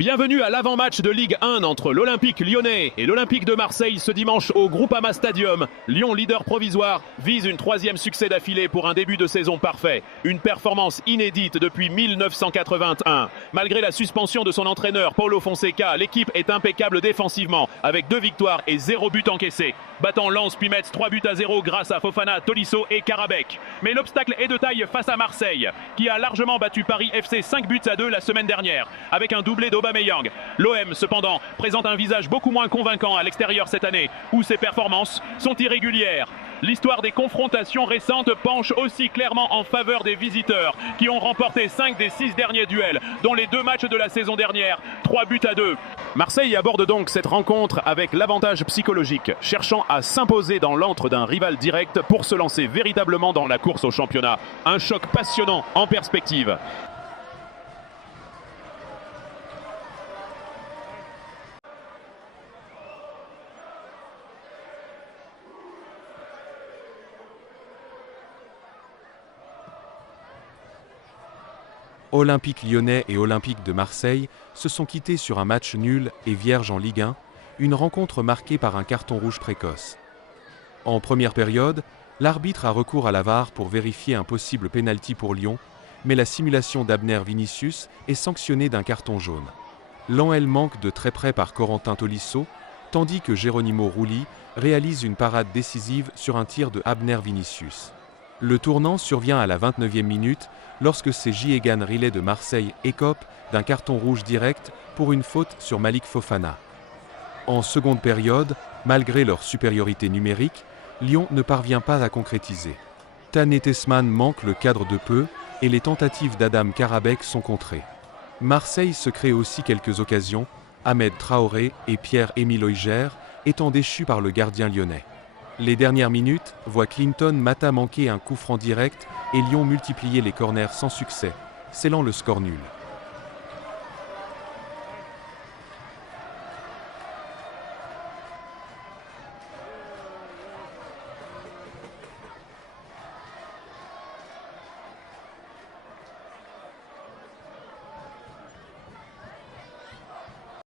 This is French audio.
Bienvenue à l'avant-match de Ligue 1 entre l'Olympique lyonnais et l'Olympique de Marseille ce dimanche au Groupama Stadium. Lyon, leader provisoire, vise une troisième succès d'affilée pour un début de saison parfait. Une performance inédite depuis 1981. Malgré la suspension de son entraîneur Paulo Fonseca, l'équipe est impeccable défensivement avec 2 victoires et 0 but encaissé. Battant Lens puis Metz 3-0 grâce à Fofana, Tolisso et Karabekh. Mais l'obstacle est de taille face à Marseille, qui a largement battu Paris FC 5-2 la semaine dernière, avec un doublé d'Aubameyang. L'OM, cependant, présente un visage beaucoup moins convaincant à l'extérieur cette année, où ses performances sont irrégulières. L'histoire des confrontations récentes penche aussi clairement en faveur des visiteurs, qui ont remporté 5 des 6 derniers duels, dont les 2 matchs de la saison dernière, 3-2. Marseille aborde donc cette rencontre avec l'avantage psychologique, cherchant à s'imposer dans l'antre d'un rival direct pour se lancer véritablement dans la course au championnat. Un choc passionnant en perspective. Olympique lyonnais et Olympique de Marseille se sont quittés sur un match nul et vierge en Ligue 1, une rencontre marquée par un carton rouge précoce. En première période, l'arbitre a recours à la VAR pour vérifier un possible pénalty pour Lyon, mais la simulation d'Abner Vinicius est sanctionnée d'un carton jaune. L'ANL manque de très près par Corentin Tolisso, tandis que Geronimo Rulli réalise une parade décisive sur un tir de Abner Vinicius. Le tournant survient à la 29e minute lorsque c'est Egan Riley de Marseille écope d'un carton rouge direct pour une faute sur Malik Fofana. En seconde période, malgré leur supériorité numérique, Lyon ne parvient pas à concrétiser. Tané Tessman manque le cadre de peu et les tentatives d'Adam Karabekh sont contrées. Marseille se crée aussi quelques occasions, Ahmed Traoré et Pierre-Émile Heuger étant déchus par le gardien lyonnais. Les dernières minutes voient Clinton Mata manquer un coup franc direct et Lyon multiplier les corners sans succès, scellant le score nul.